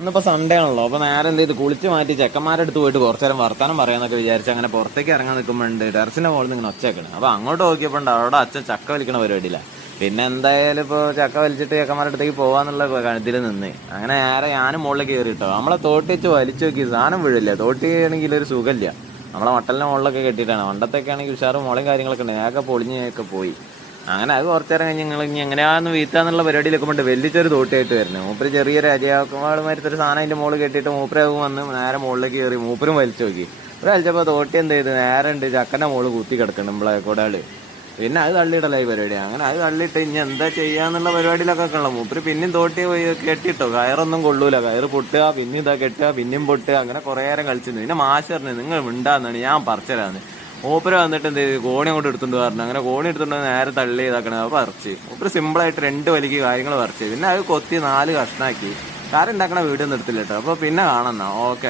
ഇന്നിപ്പോ സൺഡേ ആണല്ലോ. അപ്പൊ നേരെ എന്ത് ചെയ്ത് കുളിച്ച് മാറ്റി ചെക്കന്മാരുടെ അടുത്ത് പോയിട്ട് കുറച്ചു നേരം വർത്താനം പറയാന്നൊക്കെ വിചാരിച്ച് അങ്ങനെ പുറത്തേക്ക് ഇറങ്ങാൻ നിൽക്കുമ്പോണ്ട് ടെറസിന്റെ മുകളിൽ ഇങ്ങനെ ഒച്ചേക്കണം. അപ്പൊ അങ്ങോട്ട് നോക്കിയപ്പോ അവിടെ അച്ഛൻ ചക്ക വലിക്കണ പരിപാടിയില്ല. പിന്നെ എന്തായാലും ഇപ്പൊ ചക്ക വലിച്ചിട്ട് ചെക്കന്മാരുടെ അടുത്തേക്ക് പോവാന്നുള്ള ഇതിൽ നിന്ന് അങ്ങനെ നേരെ ഞാനും മുകളിലേക്ക് കയറിട്ടോ. നമ്മളെ തോട്ടി വെച്ച് വലിച്ചു നോക്കി സാധനം വീഴില്ല. തോട്ടിയാണെങ്കിൽ ഒരു സുഖമില്ല. നമ്മളെ മട്ടലിന്റെ മുകളിലൊക്കെ കെട്ടിയിട്ടാണ്. വണ്ടത്തൊക്കെ ആണെങ്കിൽ ഉഷാറും മുളയും കാര്യങ്ങളൊക്കെ ഉണ്ട്. ഞാനൊക്കെ പൊളിഞ്ഞൊക്കെ പോയി. അങ്ങനെ അത് കുറച്ചു നേരം കഴിഞ്ഞ് നിങ്ങൾ ഇനി എങ്ങനെയാന്ന് വീത്താന്നുള്ള പരിപാടിയിലൊക്കെ കൊണ്ട് വലിച്ചൊരു തോട്ടിയായിട്ട് വരുന്നത്. മൂപ്പര് ചെറിയൊരു അരിയാക്കുമാരുമായിട്ട് ഒരു സാധനം അതിന്റെ മുകളിൽ കെട്ടിയിട്ട് മൂപ്പര് വന്ന് നേരെ മുകളിലേക്ക് കയറി മൂപ്പരും വലിച്ചു നോക്കി. ഒരു വലിച്ചപ്പോൾ തോട്ടി എന്ത് ചെയ്ത് നേരെ ഉണ്ട് ചക്കന്റെ മുകളിൽ കുത്തി കിടക്കണം നമ്മളെ കൊടാള്. പിന്നെ അത് തള്ളിയിടലായി പരിപാടി. അങ്ങനെ അത് തള്ളിയിട്ട് ഇനി എന്താ ചെയ്യാന്നുള്ള പരിപാടിയിലൊക്കെ ഉള്ള മൂപ്പര് പിന്നെയും തോട്ടി പോയി കെട്ടിട്ടോ. കയറൊന്നും കൊള്ളൂല. കയറ് പൊട്ടുക, പിന്നെ ഇതാ കെട്ടുക, പിന്നെയും പൊട്ടുക. അങ്ങനെ കുറേ നേരം കളിച്ചിരുന്നു. പിന്നെ മാഷ് പറഞ്ഞു നിങ്ങൾ മിണ്ടാന്നാണ്, ഞാൻ പറിച്ചരാന്ന്. മൂപ്പര് വന്നിട്ട് എന്ത് ചെയ്ത് കോണി അങ്ങോട്ട് എടുത്തുകൊണ്ട് പറഞ്ഞു. അങ്ങനെ കോണി എടുത്തുകൊണ്ട് നേരെ തള്ളി ഇതാക്കണം. അത് പറിച്ച് മൂപ്പര് സിമ്പിളായിട്ട് 2 വലിക്ക് കാര്യങ്ങൾ പറിച്ച് പിന്നെ അത് കൊത്തി 4 കഷ്ണാക്കി. കറി ഉണ്ടാക്കണ വീഡിയോ ഒന്നും എടുത്തില്ല കേട്ടോ. അപ്പൊ പിന്നെ കാണുന്ന ഓക്കെ.